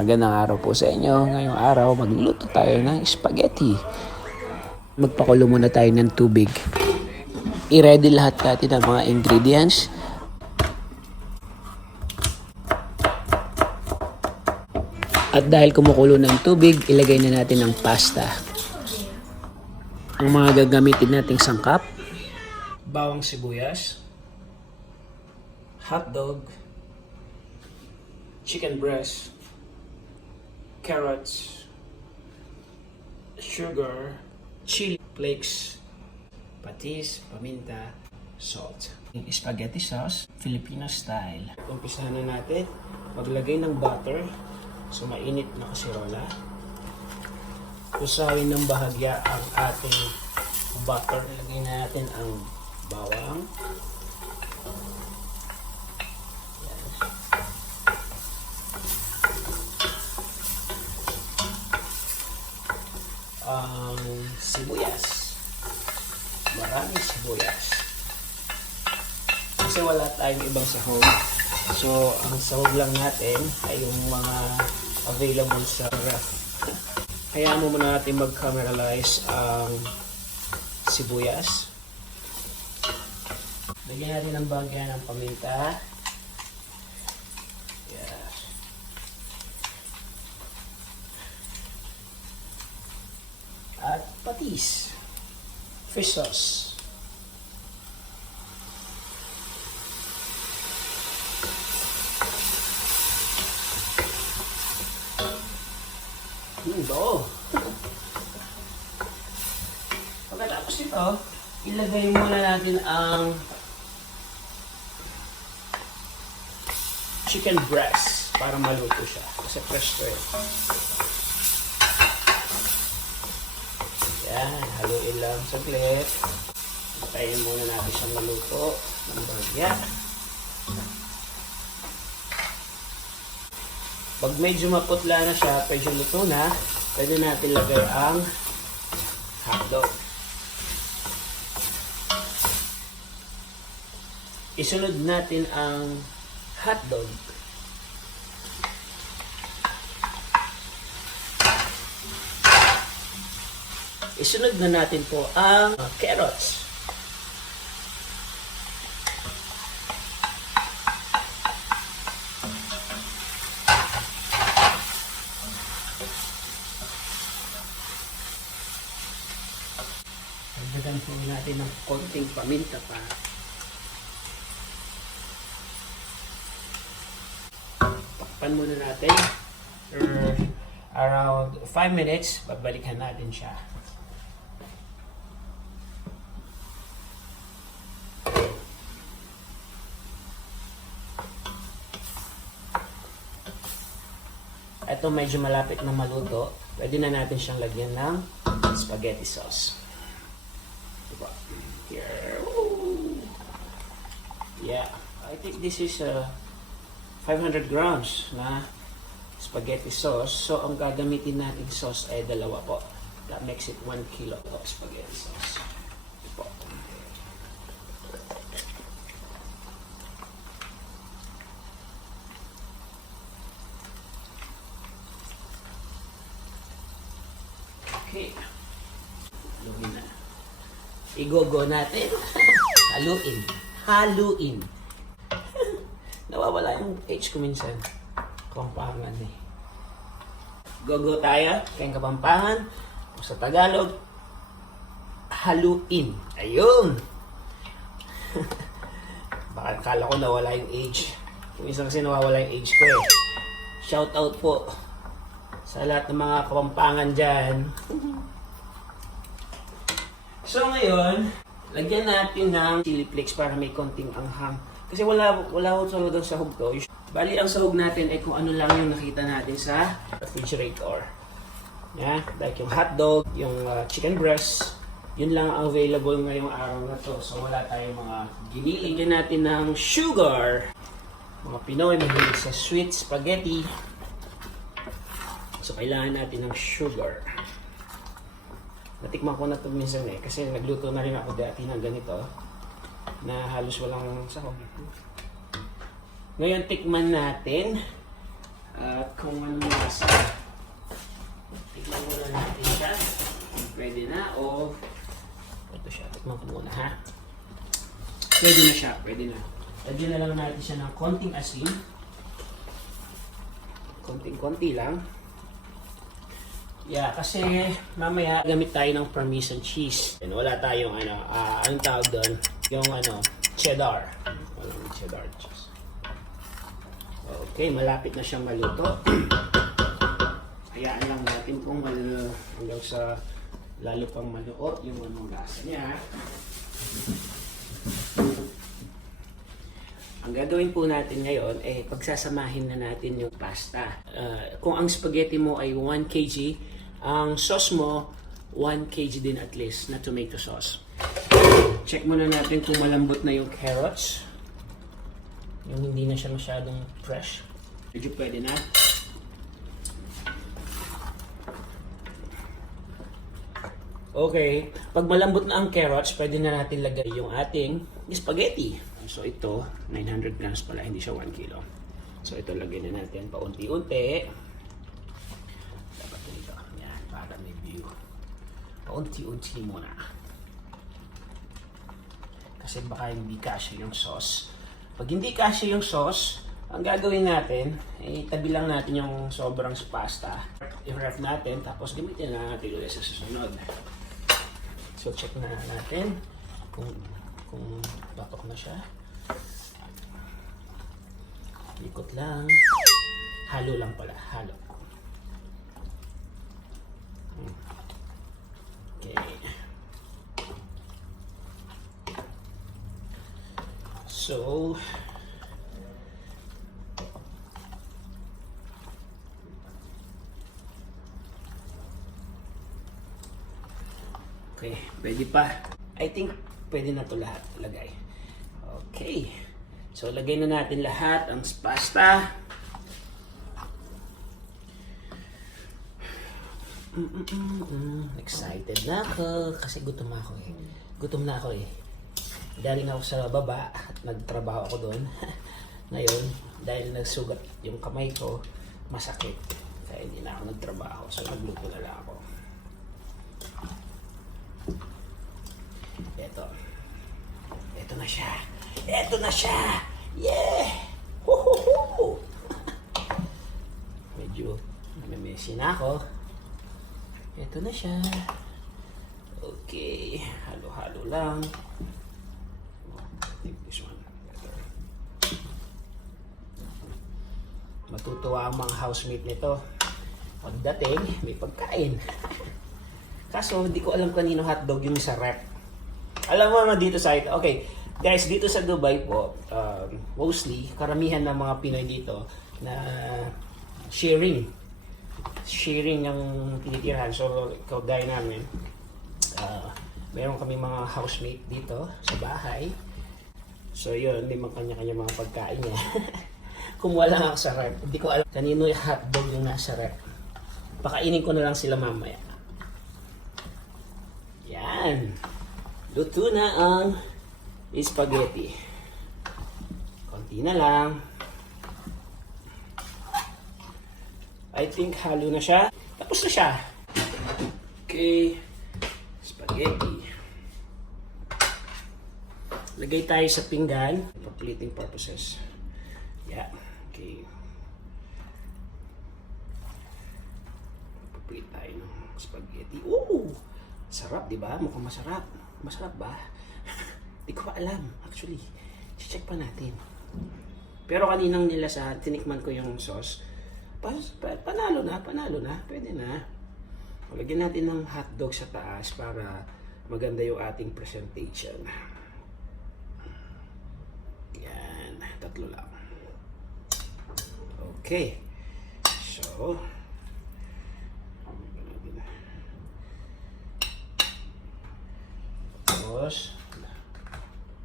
Magandang araw po sa inyo. Ngayong araw, magluluto tayo ng spaghetti. Magpakulo muna tayo ng tubig. I-ready lahat natin ang mga ingredients. At dahil kumukulo ng tubig, ilagay na natin ang pasta. Ang mga gagamitin nating sangkap: bawang sibuyas, hotdog, chicken breast, carrots, sugar, chili flakes, patis, paminta, salt. Yung spaghetti sauce, Filipino style. Umpisahan na natin maglagay ng butter sa mainit na kasirola. Usahin ng bahagya ang ating butter. Ilagay na natin ang bawang. Ang sibuyas. Maraming sibuyas. Kasi wala tayong ibang sahog. So, ang sahog lang natin ay yung mga available sa ref. Hayaan mo muna natin mag-caramelize ang sibuyas. Lagyan natin ng bagyan ng paminta. At patis, fish sauce. Ito. Pagkatapos ito, ilagay muna natin ang chicken breast para maluto siya. Kasi fresh to eh. Yan, haluin lang saglit. Tayin muna natin siyang maluto ng bagya. Pag medyo maputla na siya, medyo luto na, pwede natin lagay ang hotdog. Isunod natin ang hotdog. Isunod na natin po ang carrots. Dagdagan po natin ng konting paminta pa. Takpan muna natin. Around 5 minutes, babalikan natin siya. Ito medyo malapit na maluto. Pwede na natin siyang lagyan ng spaghetti sauce. Diba? Here. Woo! Yeah. I think this is 500 grams na spaghetti sauce. So, ang gagamitin natin sauce ay dalawa po. That makes it 1 kilo of spaghetti sauce. Diba? Okay. Haluin na. Igogo natin. Haluin. Haluin. Nawawala yung H ko minsan. Kapampangan eh. Gogo tayo. Kayang Kapampangan. O sa Tagalog, haluin. Ayun. Baka akala ko nawala yung H. Minsan kasi nawawala yung H ko eh. Shout out po sa lahat ng mga Kapampangan dyan. So ngayon, lagyan natin ng chili flakes para may konting anghang. Kasi wala ko salo doon sa hug to. Bali, ang sahog natin ay kung ano lang yung nakita natin sa refrigerator. Yeah, like yung hotdog, yung chicken breast, yun lang ang available ngayong araw na to. So wala tayong mga giniling. Lagyan natin ng sugar. Mga Pinoy mahilig sa sweet spaghetti. So, kailangan natin ng sugar. Natikman ko na ito minsan eh. Kasi nagluto na rin ako dati ng ganito. Na halos walang sahog. Ngayon, tikman natin At kung anong lasa, tikman muna natin siya. Pwede na o ito siya, tikman ko muna ha. Pwede na siya, pwede na. Lagyan na lang natin siya ng konting asin. Konting-konti lang. Yeah, kasi mamaya gamit tayo ng Parmesan cheese. And wala tayong anong tawag doon? Yung cheddar. Walang cheddar cheese. Okay, malapit na siyang maluto. Hayaan lang natin kung hanggang sa lalo pang maluot yung lasa niya. Ang gagawin po natin ngayon ay pagsasamahin na natin yung pasta. Kung ang spaghetti mo ay 1 kg, ang sauce mo 1 kg din at least na tomato sauce. Check muna natin kung malambot na yung carrots. Yung hindi na siya masyadong fresh. Medyo pwede na. Okay, pag malambot na ang carrots, pwede na natin lagay yung ating spaghetti. So ito, 900 grams pala, hindi siya 1 kilo. So ito lagyan na natin paunti-unti. Dapat dito, yan, para may view. Paunti-unti muna. Kasi baka hindi kasya yung sauce. Pag hindi kasya yung sauce, ang gagawin natin, tabi lang natin yung sobrang pasta. I-wrap natin, tapos gamitin na natin ulit sa susunod. So check na natin kung batok na siya. Ikot lang. Halo lang pala. Halo. Okay. So, okay, pwede pa. I think pwede na to lahat lagay. Okay. So, lagay na natin lahat ang pasta. Excited na ako kasi gutom ako eh. Gutom na ako eh. Galing ako sa baba at nagtrabaho ako doon. Ngayon, dahil nagsugat yung kamay ko, masakit. Kaya hindi na ako nagtrabaho. So, nagluto na lang ako. Ito na siya. Ito na siya! Yeah! Huhuhu! Medyo namemessy na ako. Ito na siya. Okay. Halo-halo lang. I think this one better. Matutuwa ang mga housemate nito. Pagdating, may pagkain. Kaso, hindi ko alam kanino hotdog yung sa rep. Alam mo naman dito sa ito. Okay, guys, dito sa Dubai po, mostly, karamihan ng mga Pinoy dito na sharing ang tinitirahan. So, kagaya namin, meron kami mga housemate dito sa bahay. So, yun, may mga kanya-kanya mga pagkain niya. Kumuha lang ako sa rep. Hindi ko alam kanino yung hotdog yung nasa rep. Pakainin ko na lang sila mamaya. Yan. Luto na ang spaghetti. Konti na lang. I think halo na siya. Tapos na siya. Okay. Spaghetti. Lagay tayo sa pinggan for plating purposes. Yeah. Okay. Paplate tayo ng spaghetti. Ooh! Sarap, di ba? Mukhang masarap. Masarap ba? Di ko pa alam, actually. Check pa natin. Pero kaninang nilasahan, tinikman ko yung sauce. Panalo na. Pwede na. Lagyan natin ng hotdog sa taas para maganda yung ating presentation. Yan. 3 lang. Okay. So,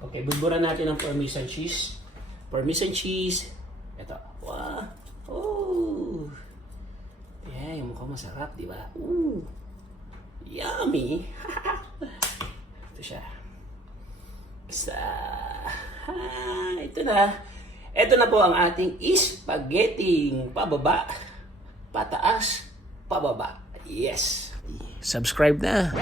okay, buburan natin ng Parmesan cheese. Parmesan cheese. Ito. Wow. Oh. Yeah, yung mukhang masarap, di ba? Ooh. Yummy. Ito siya. Ito na. Ito na po ang ating spaghetti. Pababa, pataas, pababa. Yes. Subscribe na.